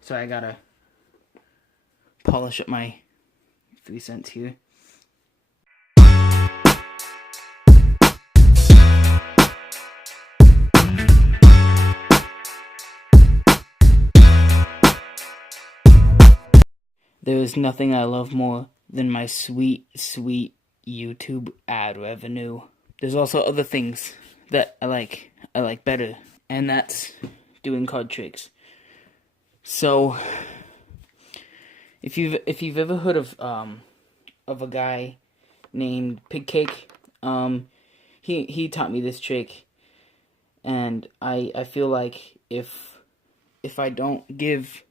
So I gotta polish up my 3 cents here. There is nothing I love more than my sweet, sweet YouTube ad revenue. There's also other things that I like better, and that's doing card tricks. So, if you've ever heard of a guy named Pigcake, he taught me this trick, and I feel like if I don't give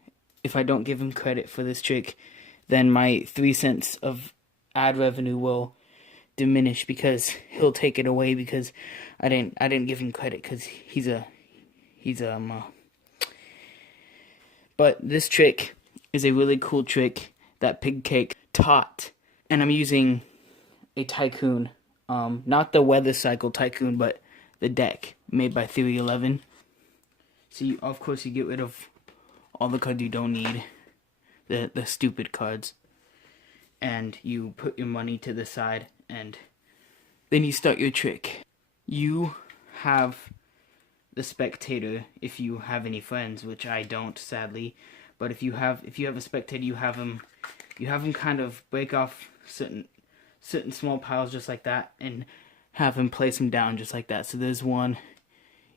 him credit for this trick, then my 3 cents of ad revenue will diminish because he'll take it away because I didn't give him credit because he's a but this trick is a really cool trick that Pigcake taught, and I'm using a Tycoon, not the Weather Cycle Tycoon, but the deck made by Theory 11. So of course you get rid of all the cards you don't need, the stupid cards, and you put your money to the side, and then you start your trick. You have the spectator, if you have any friends, which I don't, sadly, but if you have a spectator, you have him kind of break off certain small piles just like that, and have him place them down just like that. So there's one,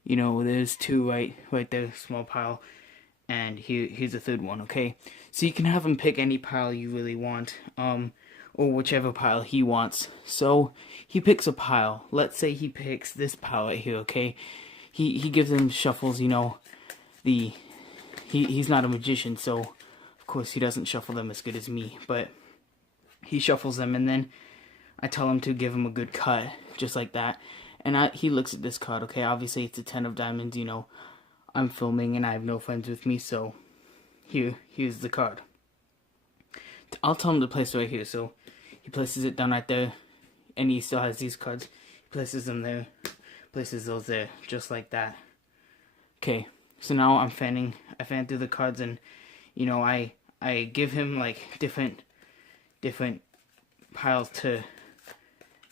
there's two right there, small pile. And here's a third one, okay? So you can have him pick any pile you really want, or whichever pile he wants. So he picks a pile. Let's say he picks this pile right here, okay? He gives them shuffles, he's not a magician, so of course he doesn't shuffle them as good as me, but he shuffles them, and then I tell him to give him a good cut, just like that. And he looks at this card, okay? Obviously it's a 10 of diamonds, I'm filming and I have no friends with me, so here's the card. I'll tell him to place it right here, so he places it down right there, and he still has these cards. He places them there, places those there, just like that. Okay, so now I fan through the cards, and I give him like different piles to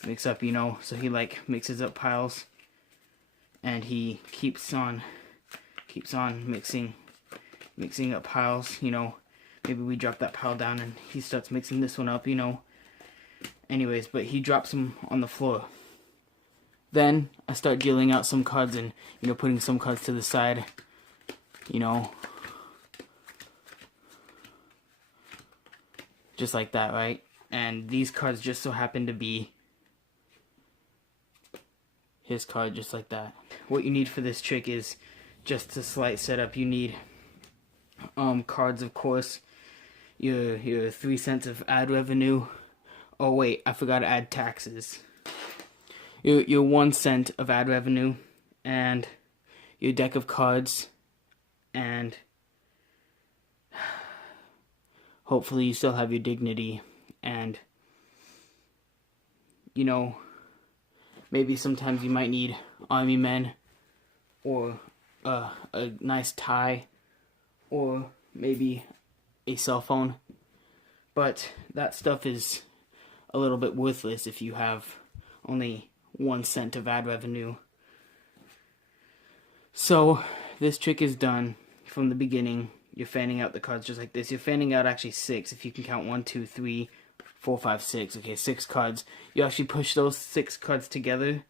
mix up, so he like mixes up piles, and he keeps on mixing up piles, maybe we drop that pile down and he starts mixing this one up, anyways, but he drops them on the floor. Then I start dealing out some cards and, putting some cards to the side, just like that, right? And these cards just so happen to be his card, just like that. What you need for this trick is just a slight setup. You need cards, of course, your 3 cents of ad revenue. Oh wait, I forgot to add taxes. Your 1 cent of ad revenue, and your deck of cards, and hopefully you still have your dignity, and maybe sometimes you might need army men, or a nice tie, or maybe a cell phone. But that stuff is a little bit worthless if you have only 1 cent of ad revenue. So this trick is done from the beginning. You're fanning out the cards just like this. You're fanning out actually 6, if you can count 1, 2, 3, 4, 5, 6. Okay, 6 cards. You actually push those 6 cards together,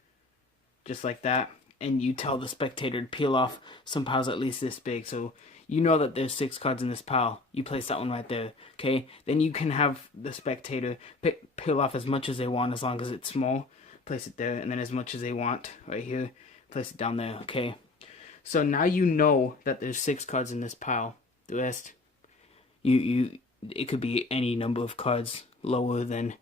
just like that, and you tell the spectator to peel off some piles at least this big. So you know that there's 6 cards in this pile. You place that one right there, okay? Then you can have the spectator peel off as much as they want, as long as it's small. Place it there, and then as much as they want right here, place it down there, okay? So now you know that there's 6 cards in this pile. The rest, it could be any number of cards lower than,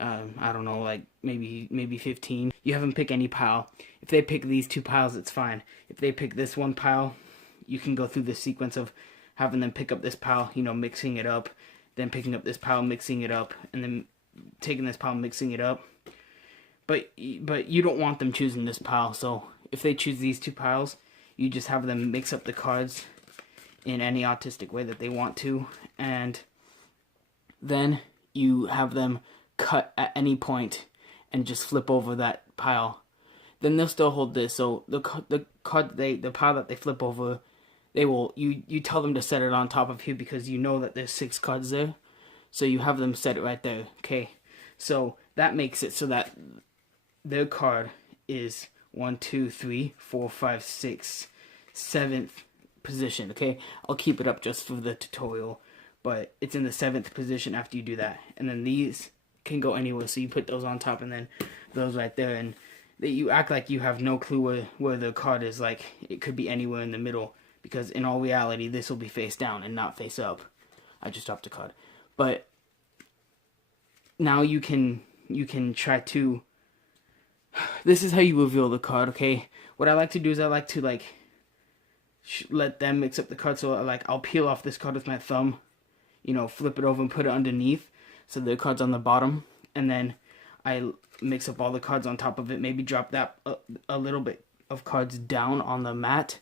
I don't know, like maybe 15. You have them pick any pile. If they pick these 2 piles, it's fine. If they pick this 1 pile, you can go through the sequence of having them pick up this pile, mixing it up, then picking up this pile, mixing it up, and then taking this pile, mixing it up. But you don't want them choosing this pile, so if they choose these 2 piles, you just have them mix up the cards in any autistic way that they want to, and then you have them cut at any point and just flip over that pile. Then they'll still hold this. So the pile that they flip over, they will you tell them to set it on top of here because you know that there's 6 cards there. So you have them set it right there. Okay. So that makes it so that their card is 1, 2, 3, 4, 5, 6, 7th position. Okay, I'll keep it up just for the tutorial, but it's in the 7th position after you do that. And then these can go anywhere, so you put those on top and then those right there, and you act like you have no clue where the card is. Like it could be anywhere in the middle, because in all reality this will be face down and not face up. I just dropped a card. But now you can try to, this is how you reveal the card. Okay, what I like to do is I like to like let them mix up the card. So like I'll peel off this card with my thumb, you know, flip it over and put it underneath so the card's on the bottom, and then I mix up all the cards on top of it, maybe drop that a little bit of cards down on the mat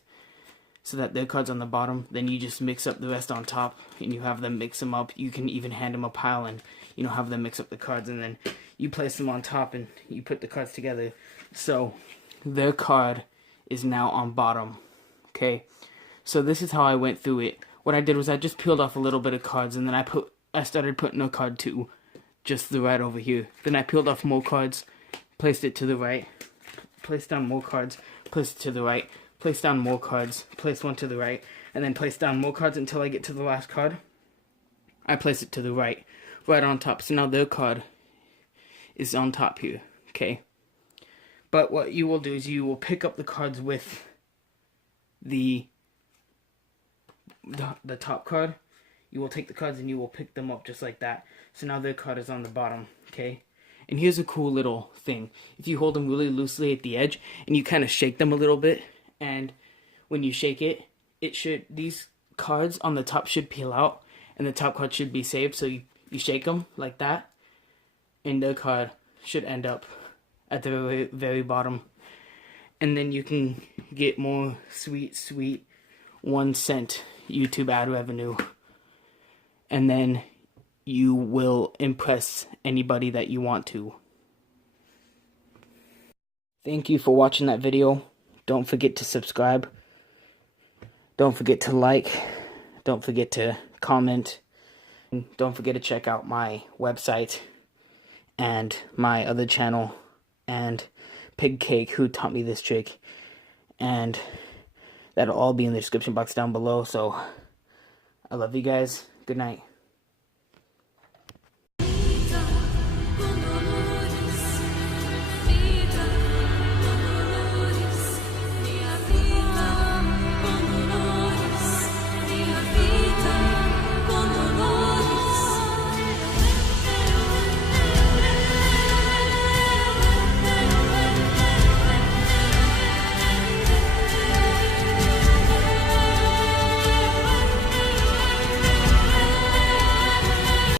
so that their card's on the bottom. Then you just mix up the rest on top and you have them mix them up. You can even hand them a pile and, you know, have them mix up the cards, and then you place them on top and you put the cards together. So their card is now on bottom. Okay, so this is how I went through it. What I did was I just peeled off a little bit of cards, and then I started putting a card to just the right over here. Then I peeled off more cards, placed it to the right, placed down more cards, placed it to the right, placed down more cards, placed one to the right, and then placed down more cards until I get to the last card. I place it to the right, right on top. So now their card is on top here. Okay, but what you will do is you will pick up the cards with the top card. You will take the cards and you will pick them up just like that. So now their card is on the bottom. Okay, and here's a cool little thing. If you hold them really loosely at the edge and you kind of shake them a little bit, and when you shake it, these cards on the top should peel out and the top card should be saved. So you shake them like that and the card should end up at the very, very bottom. And then you can get more sweet 1-cent YouTube ad revenue, and then you will impress anybody that you want to. Thank you for watching that video. Don't forget to subscribe. Don't forget to like. Don't forget to comment. And don't forget to check out my website and my other channel and Pigcake, who taught me this trick. And that'll all be in the description box down below. So I love you guys. Good night.